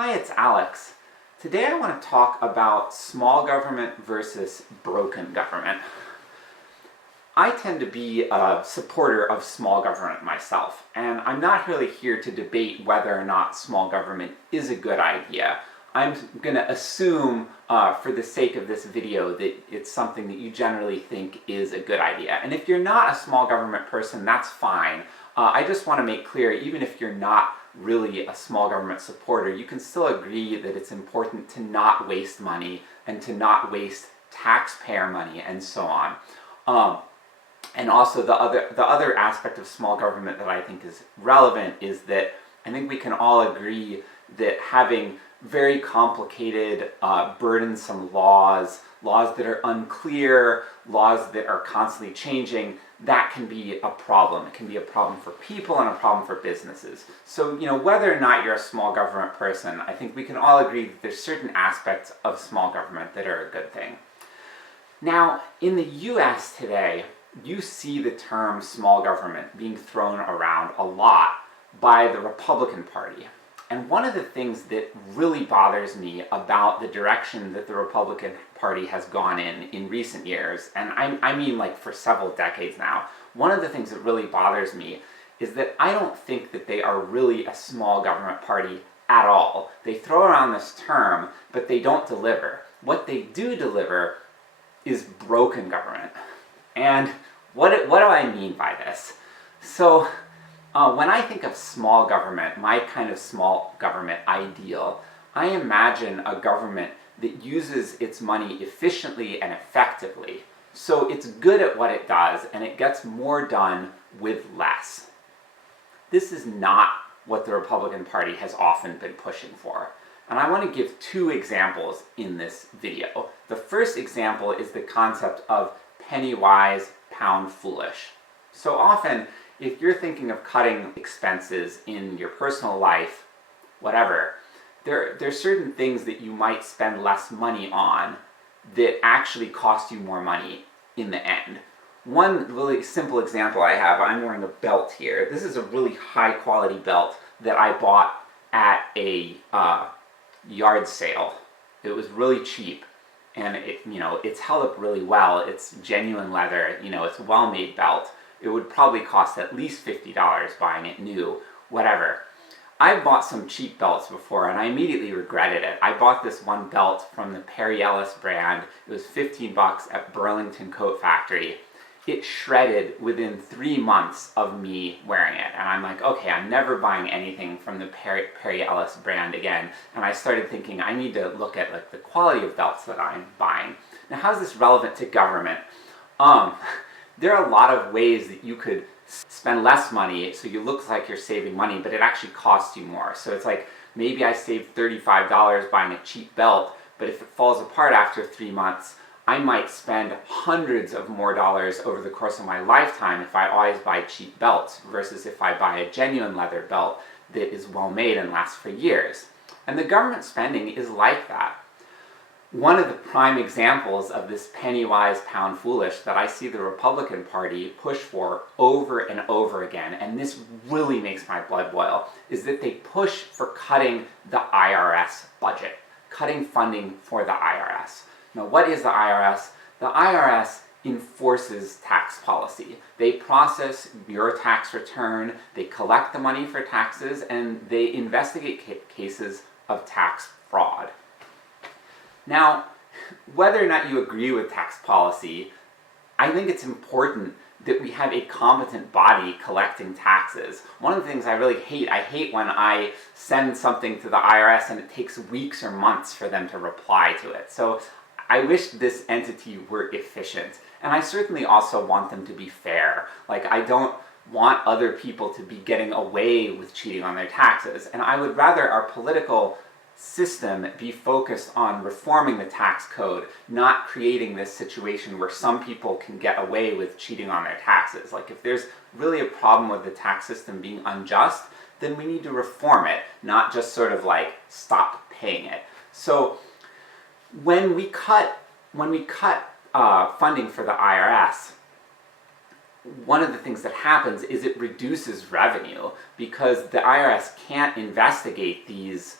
Hi, it's Alex. Today I want to talk about small government versus broken government. I tend to be a supporter of small government myself, and I'm not really here to debate whether or not small government is a good idea. I'm going to assume, for the sake of this video, that it's something that you generally think is a good idea. And if you're not a small government person, that's fine. I just want to make clear, even if you're not really a small government supporter, you can still agree that it's important to not waste money and to not waste taxpayer money and so on. And also the other aspect of small government that I think is relevant is that I think we can all agree that having very complicated, burdensome laws that are unclear, laws that are constantly changing, that can be a problem. It can be a problem for people and a problem for businesses. So, whether or not you're a small government person, I think we can all agree that there's certain aspects of small government that are a good thing. Now, in the US today, you see the term small government being thrown around a lot by the Republican Party. And one of the things that really bothers me about the direction that the Republican Party has gone in recent years, and I mean like for several decades now, one of the things that really bothers me is that I don't think that they are really a small government party at all. They throw around this term, but they don't deliver. What they do deliver is broken government. And what do I mean by this? So, when I think of small government, my kind of small government ideal, I imagine a government that uses its money efficiently and effectively. So it's good at what it does, and it gets more done with less. This is not what the Republican Party has often been pushing for. And I want to give two examples in this video. The first example is the concept of penny wise, pound foolish. So often, if you're thinking of cutting expenses in your personal life, whatever, there's certain things that you might spend less money on that actually cost you more money in the end. One really simple example I have, I'm wearing a belt here. This is a really high quality belt that I bought at a yard sale. It was really cheap, and it's held up really well. It's genuine leather, it's a well-made belt. It would probably cost at least $50 buying it new, whatever. I've bought some cheap belts before and I immediately regretted it. I bought this one belt from the Perry Ellis brand. It was $15 at Burlington Coat Factory. It shredded within 3 months of me wearing it. And I'm like, okay, I'm never buying anything from the Perry Ellis brand again. And I started thinking, I need to look at the quality of belts that I'm buying. Now, how is this relevant to government? There are a lot of ways that you could spend less money so you look like you're saving money, but it actually costs you more. So it's like, maybe I saved $35 buying a cheap belt, but if it falls apart after 3 months, I might spend hundreds of more dollars over the course of my lifetime if I always buy cheap belts versus if I buy a genuine leather belt that is well made and lasts for years. And the government spending is like that. One of the prime examples of this penny wise, pound foolish that I see the Republican Party push for over and over again, and this really makes my blood boil, is that they push for cutting the IRS budget, cutting funding for the IRS. Now, what is the IRS? The IRS enforces tax policy. They process your tax return, they collect the money for taxes, and they investigate cases of tax fraud. Now, whether or not you agree with tax policy, I think it's important that we have a competent body collecting taxes. One of the things I really hate, I hate when I send something to the IRS and it takes weeks or months for them to reply to it. So I wish this entity were efficient. And I certainly also want them to be fair. I don't want other people to be getting away with cheating on their taxes. And I would rather our political system be focused on reforming the tax code, not creating this situation where some people can get away with cheating on their taxes. If there's really a problem with the tax system being unjust, then we need to reform it, not just sort of stop paying it. So when we cut funding for the IRS, one of the things that happens is it reduces revenue because the IRS can't investigate these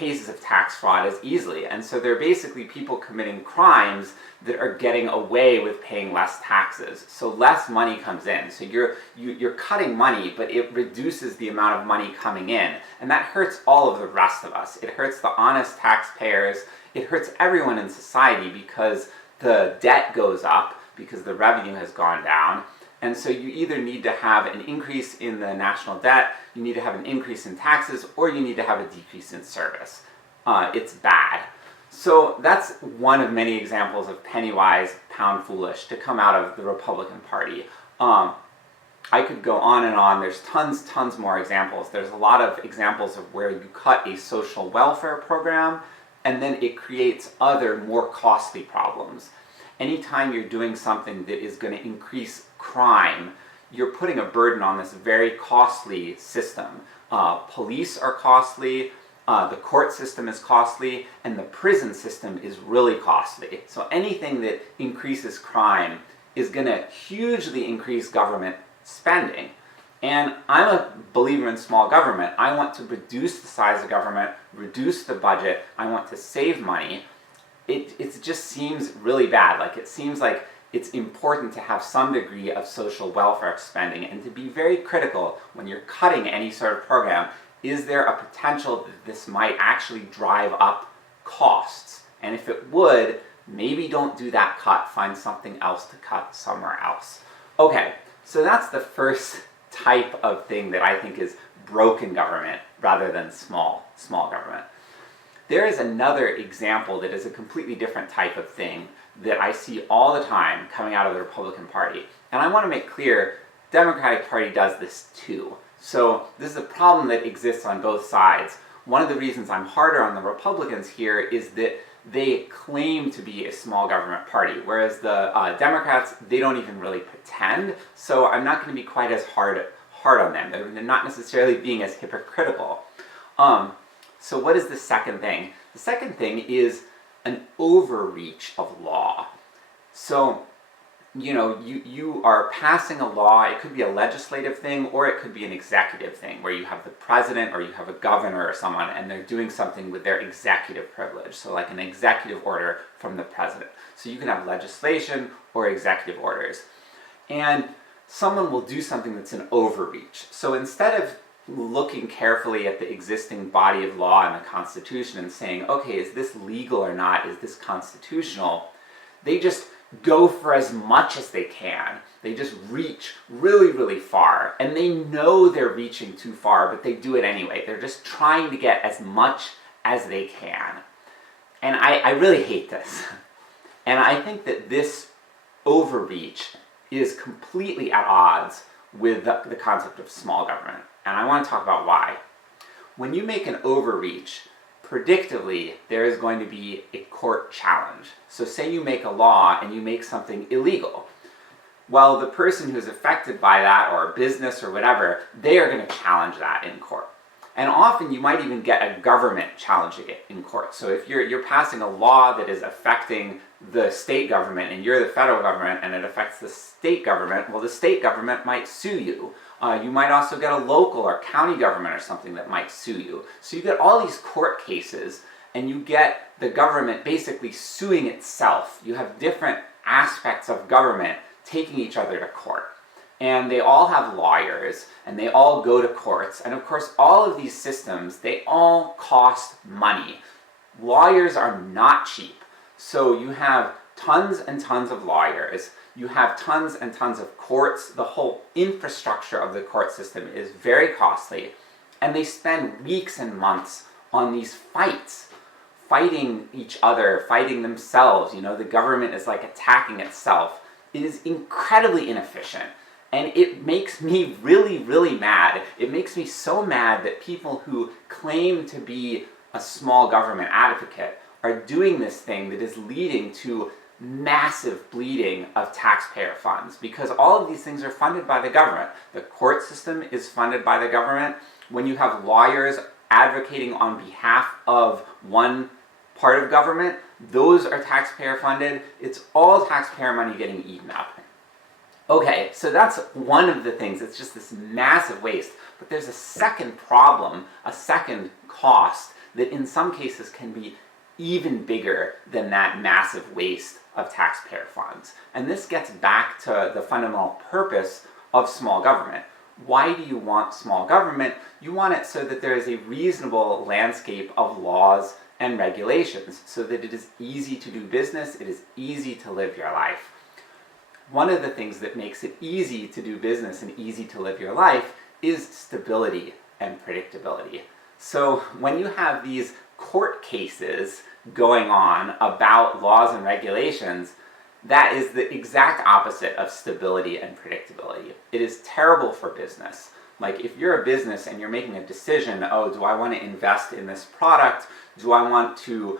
cases of tax fraud as easily. And so they're basically people committing crimes that are getting away with paying less taxes. So less money comes in. So you're cutting money, but it reduces the amount of money coming in. And that hurts all of the rest of us. It hurts the honest taxpayers. It hurts everyone in society because the debt goes up because the revenue has gone down. And so you either need to have an increase in the national debt, you need to have an increase in taxes, or you need to have a decrease in service. It's bad. So that's one of many examples of penny wise, pound foolish to come out of the Republican Party. I could go on and on. There's tons more examples. There's a lot of examples of where you cut a social welfare program and then it creates other more costly problems. Anytime you're doing something that is going to increase crime, you're putting a burden on this very costly system. Police are costly, the court system is costly, and the prison system is really costly. So anything that increases crime is going to hugely increase government spending. And I'm a believer in small government. I want to reduce the size of government, reduce the budget, I want to save money. It just seems really bad. Like, it seems like it's important to have some degree of social welfare spending and to be very critical when you're cutting any sort of program. Is there a potential that this might actually drive up costs? And if it would, maybe don't do that cut. Find something else to cut somewhere else. Okay, so that's the first type of thing that I think is broken government rather than small government. There is another example that is a completely different type of thing that I see all the time coming out of the Republican Party. And I want to make clear, Democratic Party does this too. So this is a problem that exists on both sides. One of the reasons I'm harder on the Republicans here is that they claim to be a small government party, whereas the Democrats, they don't even really pretend. So I'm not going to be quite as hard on them. They're not necessarily being as hypocritical. So what is the second thing? The second thing is an overreach of law. So, you are passing a law. It could be a legislative thing, or it could be an executive thing, where you have the president or you have a governor or someone, and they're doing something with their executive privilege. So like an executive order from the president. So you can have legislation or executive orders. And someone will do something that's an overreach. So instead of looking carefully at the existing body of law and the Constitution and saying, okay, is this legal or not? Is this constitutional? They just go for as much as they can. They just reach really, really far. And they know they're reaching too far, but they do it anyway. They're just trying to get as much as they can. And I really hate this. And I think that this overreach is completely at odds with the concept of small government. And I want to talk about why. When you make an overreach, predictably, there is going to be a court challenge. So say you make a law and you make something illegal. Well, the person who's affected by that, or a business or whatever, they are going to challenge that in court. And often you might even get a government challenging it in court. So if you're passing a law that is affecting the state government and you're the federal government and it affects the state government, well, the state government might sue you. You might also get a local or county government or something that might sue you. So you get all these court cases and you get the government basically suing itself. You have different aspects of government taking each other to court. And they all have lawyers, and they all go to courts. And of course, all of these systems, they all cost money. Lawyers are not cheap. So you have tons and tons of lawyers. You have tons and tons of courts. The whole infrastructure of the court system is very costly. And they spend weeks and months on these fights, fighting each other, fighting themselves. The government is like attacking itself. It is incredibly inefficient. And it makes me really, really mad. It makes me so mad that people who claim to be a small government advocate are doing this thing that is leading to massive bleeding of taxpayer funds, because all of these things are funded by the government. The court system is funded by the government. When you have lawyers advocating on behalf of one part of government, those are taxpayer funded. It's all taxpayer money getting eaten up. Okay, so that's one of the things. It's just this massive waste. But there's a second problem, a second cost that in some cases can be even bigger than that massive waste of taxpayer funds. And this gets back to the fundamental purpose of small government. Why do you want small government? You want it so that there is a reasonable landscape of laws and regulations, so that it is easy to do business, it is easy to live your life. One of the things that makes it easy to do business and easy to live your life is stability and predictability. So when you have these court cases going on about laws and regulations, that is the exact opposite of stability and predictability. It is terrible for business. Like if you're a business and you're making a decision, oh, do I want to invest in this product? Do I want to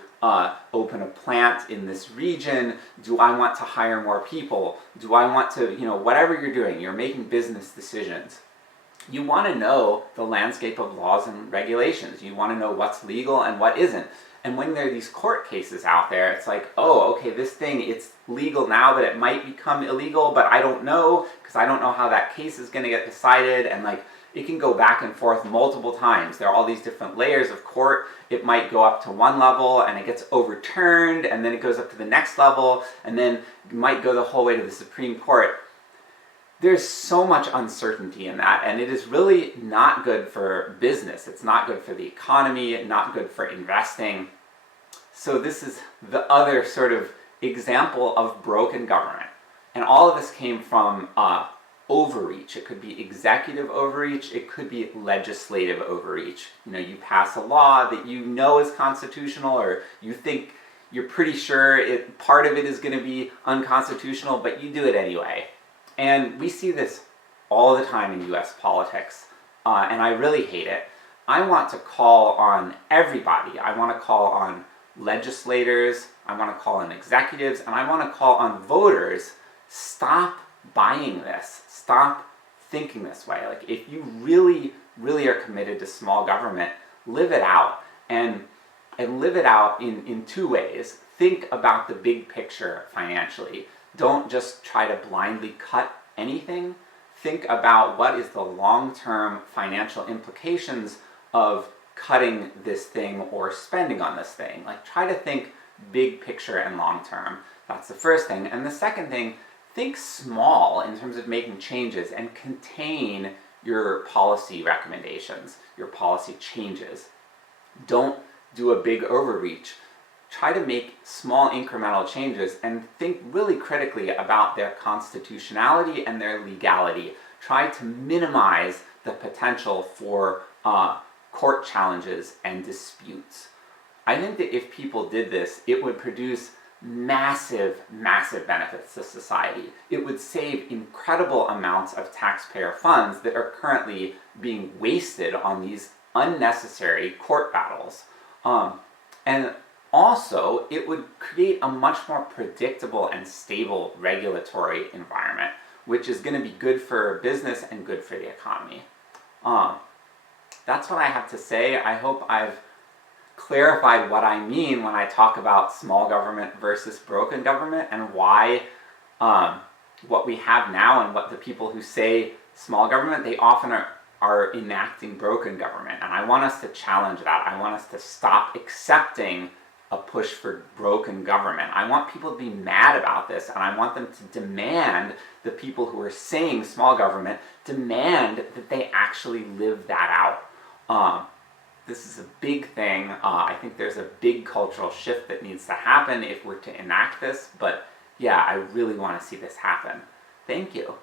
open a plant in this region? Do I want to hire more people? Do I want to, whatever you're doing, you're making business decisions. You want to know the landscape of laws and regulations. You want to know what's legal and what isn't. And when there are these court cases out there, it's like, oh, okay, this thing, it's legal now, but it might become illegal, but I don't know, because I don't know how that case is going to get decided, and it can go back and forth multiple times. There are all these different layers of court. It might go up to one level, and it gets overturned, and then it goes up to the next level, and then it might go the whole way to the Supreme Court. There's so much uncertainty in that, and it is really not good for business. It's not good for the economy, not good for investing. So this is the other sort of example of broken government. And all of this came from overreach. It could be executive overreach, it could be legislative overreach. You pass a law that you know is constitutional, or you think you're pretty sure part of it is going to be unconstitutional, but you do it anyway. And we see this all the time in US politics, and I really hate it. I want to call on everybody. I want to call on legislators, I want to call on executives, and I want to call on voters. Stop buying this. Stop thinking this way. If you really, really are committed to small government, live it out. And live it out in two ways. Think about the big picture financially. Don't just try to blindly cut anything. Think about what is the long-term financial implications of cutting this thing or spending on this thing. Try to think big picture and long-term. That's the first thing. And the second thing, think small in terms of making changes and contain your policy recommendations, your policy changes. Don't do a big overreach. Try to make small incremental changes and think really critically about their constitutionality and their legality. Try to minimize the potential for court challenges and disputes. I think that if people did this, it would produce massive, massive benefits to society. It would save incredible amounts of taxpayer funds that are currently being wasted on these unnecessary court battles. And also, it would create a much more predictable and stable regulatory environment, which is going to be good for business and good for the economy. That's what I have to say. I hope I've clarified what I mean when I talk about small government versus broken government, and why what we have now and what the people who say small government, they often are enacting broken government. And I want us to challenge that. I want us to stop accepting a push for broken government. I want people to be mad about this, and I want them to demand, the people who are saying small government, demand that they actually live that out. This is a big thing. I think there's a big cultural shift that needs to happen if we're to enact this, but yeah, I really want to see this happen. Thank you.